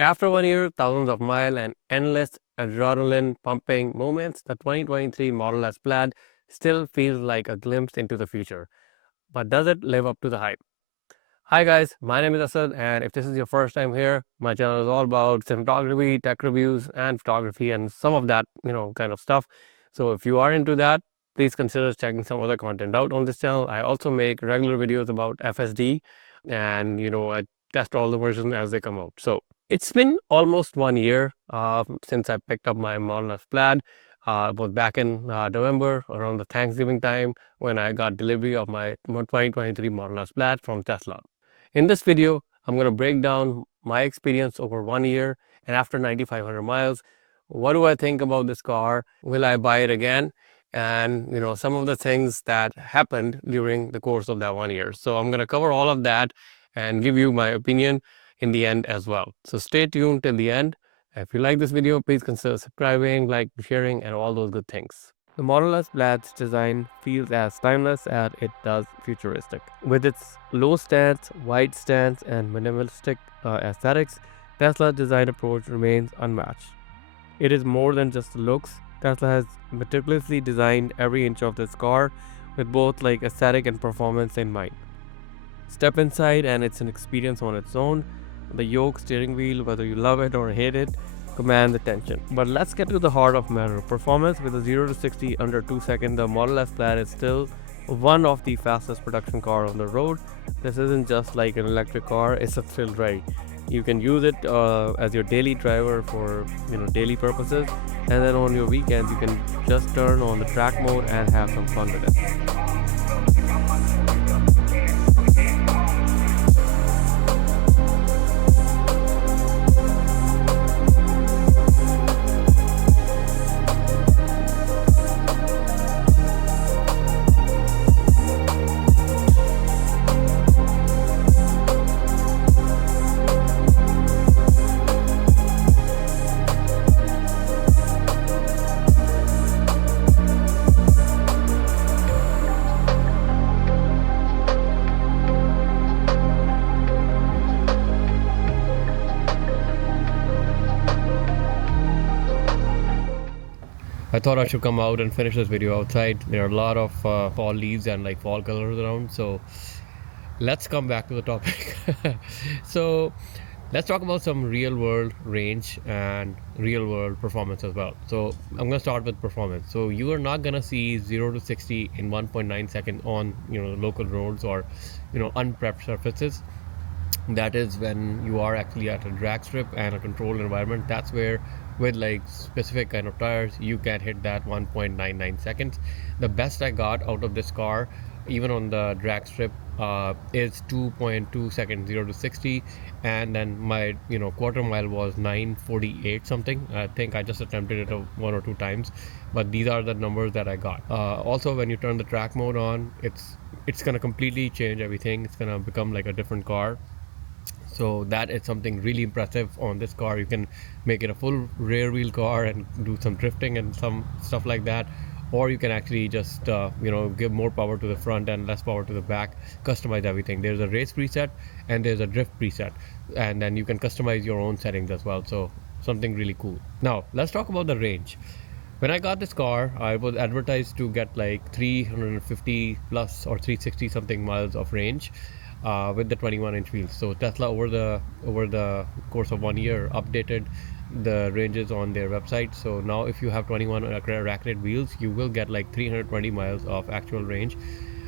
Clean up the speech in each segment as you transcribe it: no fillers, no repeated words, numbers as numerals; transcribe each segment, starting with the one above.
After 1 year, thousands of miles, and endless adrenaline pumping moments, the 2023 Model S Plaid still feels like a glimpse into the future. But does it live up to the hype? Hi guys, my name is Asad, and if this is your first time here, my channel is all about cinematography, tech reviews, and photography, and some of that, kind of stuff. So if you are into that, please consider checking some other content out on this channel. I also make regular videos about FSD, and I test all the versions as they come out. So it's been almost 1 year since I picked up my Model S Plaid. It was back in November around the Thanksgiving time when I got delivery of my 2023 Model S Plaid from Tesla. In this video, I'm going to break down my experience over 1 year and after 9,500 miles. What do I think about this car? Will I buy it again? And some of the things that happened during the course of that 1 year. So I'm going to cover all of that and give you my opinion in the end as well. So stay tuned till the end. If you like this video, please consider subscribing, like, sharing, and all those good things. The Model S Plaid's design feels as timeless as it does futuristic. With its low stance, wide stance, and minimalistic aesthetics, Tesla's design approach remains unmatched. It is more than just looks. Tesla has meticulously designed every inch of this car with both aesthetic and performance in mind. Step inside and it's an experience on its own. The yoke steering wheel, whether you love it or hate it, commands attention. But let's get to the heart of matter. Performance with a 0 to 60 under 2 seconds, the Model S Plaid is still one of the fastest production cars on the road. This isn't just like an electric car, it's a thrill ride. You can use it as your daily driver for daily purposes, and then on your weekends you can just turn on the track mode and have some fun with it. I thought I should come out and finish this video outside. There are a lot of fall leaves and fall colors around. So let's come back to the topic. So let's talk about some real world range and real world performance as well. So I'm going to start with performance. So you are not going to see 0 to 60 in 1.9 seconds on local roads or unprepped surfaces. That is when you are actually at a drag strip and a controlled environment. That's where with specific kind of tires you can hit that 1.99 seconds. The best I got out of this car even on the drag strip is 2.2 seconds 0 to 60, and then my quarter mile was 9:48 something. I think I just attempted it one or two times, but these are the numbers that I got. Also, when you turn the track mode on, it's gonna completely change everything. It's gonna become like a different car. So that is something really impressive on this car. You can make it a full rear wheel car and do some drifting and some stuff like that, or you can actually just give more power to the front and less power to the back, customize everything. There's a race preset and there's a drift preset, and then you can customize your own settings as well. So something really cool. Now let's talk about the range. When I got this car, I was advertised to get like 350 plus or 360 something miles of range with the 21-inch wheels. So Tesla over the course of 1 year updated the ranges on their website. So now if you have 21 rack-rated wheels, you will get like 320 miles of actual range.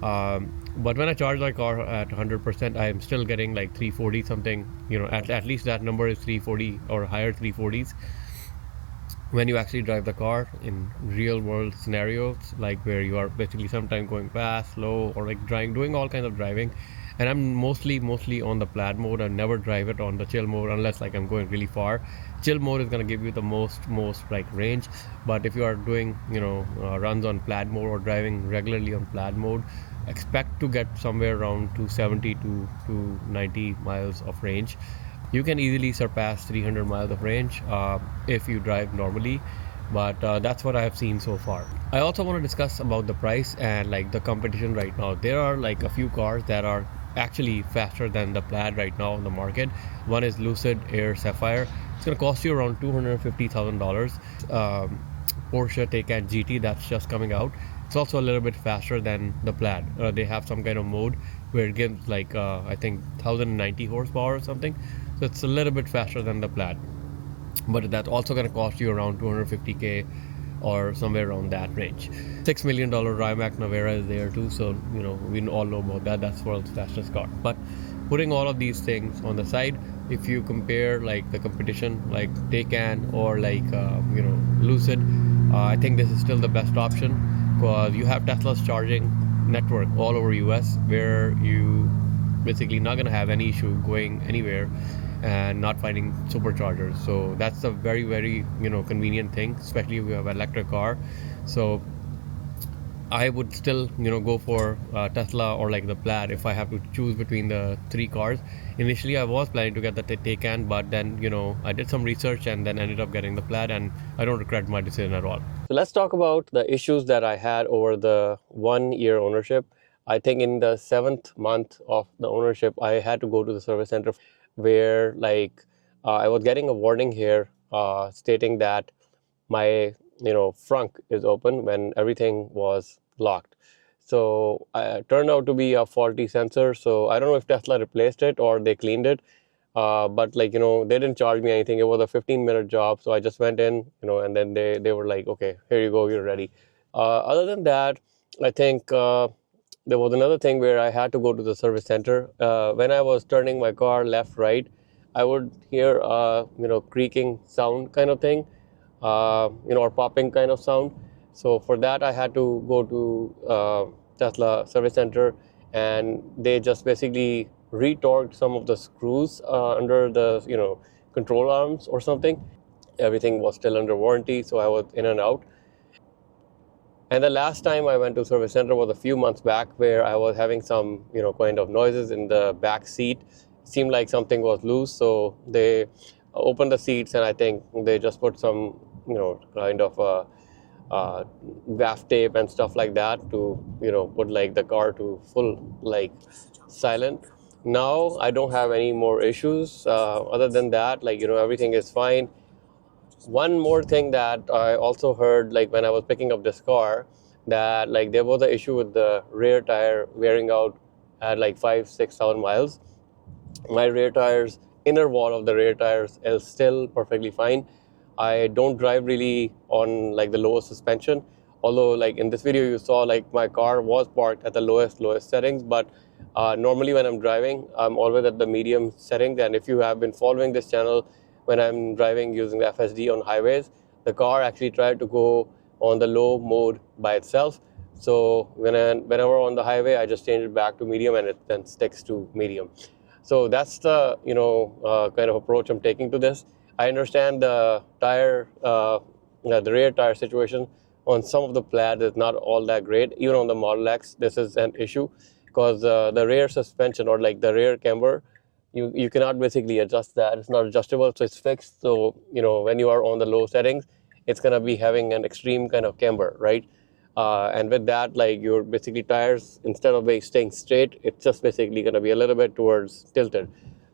But when I charge my car at 100%, I am still getting like 340 something. At least that number is 340 or higher 340s. When you actually drive the car in real world scenarios, like where you are basically sometimes going fast, slow, or like doing all kinds of driving. And I'm mostly on the Plaid mode. I never drive it on the chill mode unless like I'm going really far. Chill mode is going to give you the most like range, but if you are doing runs on Plaid mode or driving regularly on Plaid mode, expect to get somewhere around 270 to 290 miles of range. You can easily surpass 300 miles of range if you drive normally, but that's what I have seen so far. I also want to discuss about the price and like the competition right now. There are like a few cars that are actually faster than the Plaid right now on the market. One is Lucid Air Sapphire. It's going to cost you around $250,000. um, Porsche Taycan GT that's just coming out. It's also a little bit faster than the Plaid. They have some kind of mode where it gives like I think 1090 horsepower or something. So it's a little bit faster than the Plaid, but that's also going to cost you around 250K or somewhere around that range. $6 million Rimac Navara is there too, so we all know about that. That's world's fastest car. But putting all of these things on the side, if you compare like the competition like Taycan or like Lucid, I think this is still the best option because you have Tesla's charging network all over US, where you basically not going to have any issue going anywhere and not finding superchargers. So that's a very convenient thing, especially if you have an electric car. So I would still go for Tesla or like the Plaid if I have to choose between the three cars. Initially I was planning to get the Taycan, but then I did some research and then ended up getting the Plaid, and I don't regret my decision at all. So let's talk about the issues that I had over the 1 year ownership. I think in the 7th month of the ownership, I had to go to the service center where I was getting a warning here stating that my frunk is open when everything was locked. So it turned out to be a faulty sensor. So I don't know if Tesla replaced it or they cleaned it. But they didn't charge me anything. It was a 15-minute job. So I just went in, and then they were like, okay, here you go, you're ready. Other than that, I think there was another thing where I had to go to the service center. When I was turning my car left, right, I would hear creaking sound kind of thing, or popping kind of sound. So for that, I had to go to Tesla service center, and they just basically retorqued some of the screws under the control arms or something. Everything was still under warranty, so I was in and out. And the last time I went to service center was a few months back, where I was having some kind of noises in the back seat. It seemed like something was loose, so they opened the seats, and I think they just put some kind of gaff tape and stuff like that to put like the car to full silent. Now I don't have any more issues. Other than that, everything is fine. One more thing that I also heard, when I was picking up this car, that there was an issue with the rear tire wearing out at 5,000-6,000 miles. My rear tires, inner wall of the rear tires is still perfectly fine. I don't drive really on the lowest suspension, although in this video you saw my car was parked at the lowest settings, but normally when I'm driving, I'm always at the medium settings. And if you have been following this channel, when I'm driving using the FSD on highways, the car actually tried to go on the low mode by itself. So whenever on the highway, I just change it back to medium, and it then sticks to medium. So that's the kind of approach I'm taking to this. I understand the tire, the rear tire situation on some of the Plaid is not all that great. Even on the Model X, this is an issue because the rear suspension or the rear camber, you cannot basically adjust that. It's not adjustable, so it's fixed. So when you are on the low settings, it's gonna be having an extreme kind of camber, right? And with that, your basically tires, instead of staying straight, it's just basically gonna be a little bit towards tilted.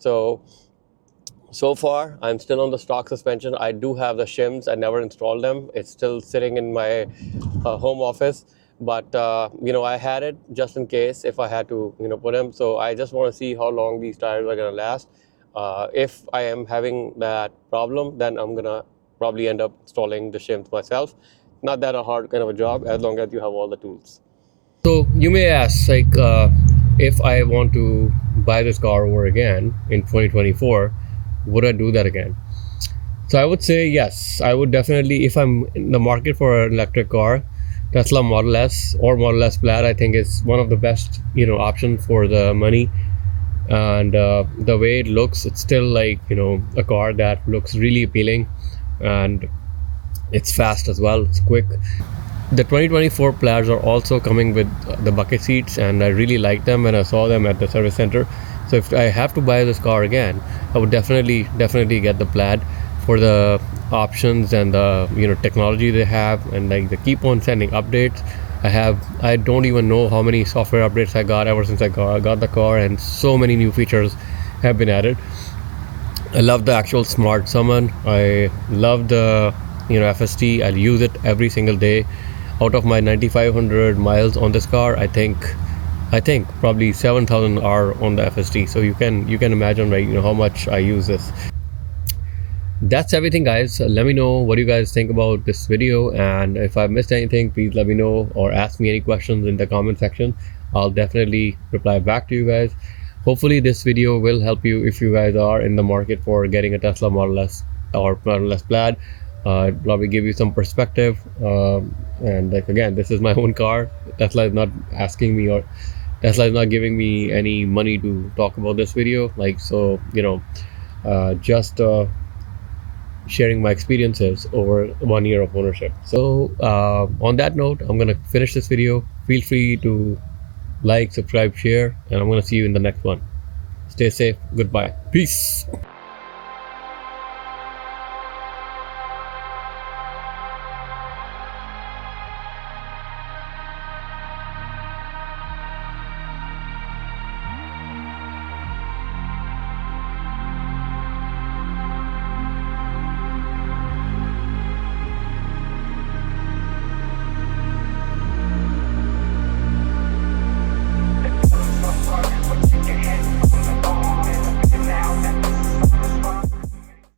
So far, I'm still on the stock suspension. I do have the shims. I never installed them. It's still sitting in my home office. But I had it just in case if I had to put them. So I just want to see how long these tires are gonna last. If I am having that problem, then I'm gonna probably end up installing the shims myself. Not that a hard kind of a job, as long as you have all the tools. So you may ask, if I want to buy this car over again in 2024, would I do that again? So I would say yes. I would definitely, if I'm in the market for an electric car, Tesla Model S or Model S Plaid, I think is one of the best option for the money. And the way it looks, it's still a car that looks really appealing, and it's fast as well. It's quick. The 2024 Plaids are also coming with the bucket seats, and I really like them when I saw them at the service center. So if I have to buy this car again, I would definitely get the Plaid for the options and the technology they have, and they keep on sending updates. I don't even know how many software updates I got ever since I got the car, and so many new features have been added. I love the actual smart summon. I love the FST. I'll use it every single day. Out of my 9,500 miles on this car, I think probably 7,000 are on the FST. So you can imagine, right? How much I use this. That's everything, guys. Let me know what you guys think about this video, and if I missed anything, please let me know or ask me any questions in the comment section. I'll definitely reply back to you guys. Hopefully this video will help you if you guys are in the market for getting a Tesla Model S or Model S Plaid. Probably give you some perspective, and like, again, this is my own car. Tesla is not asking me, or Tesla is not giving me any money to talk about this video, like, so just sharing my experiences over 1 year of ownership. So on that note, I'm gonna finish this video. Feel free to like, subscribe, share, and I'm gonna see you in the next one. Stay safe. Goodbye. Peace.